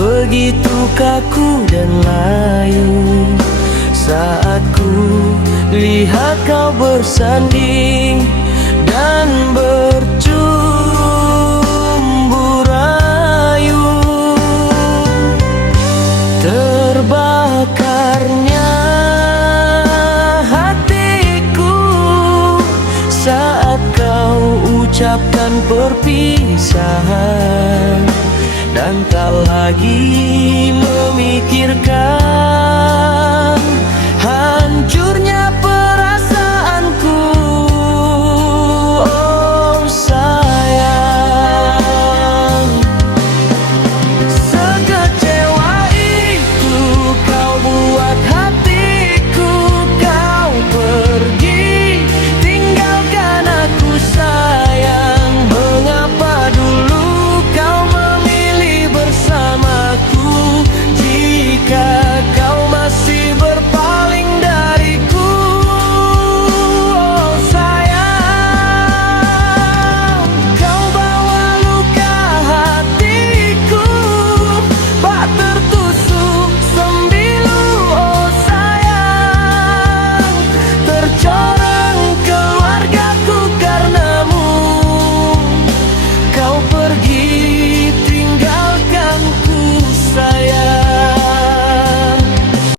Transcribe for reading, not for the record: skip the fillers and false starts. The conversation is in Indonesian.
begitu kaku dan layu saat ku lihat kau bersanding dan bercumbu rayu. Terbakarnya hatiku saat kau ucapkan perpisahan, dan tak lagi memikirkan hancurnya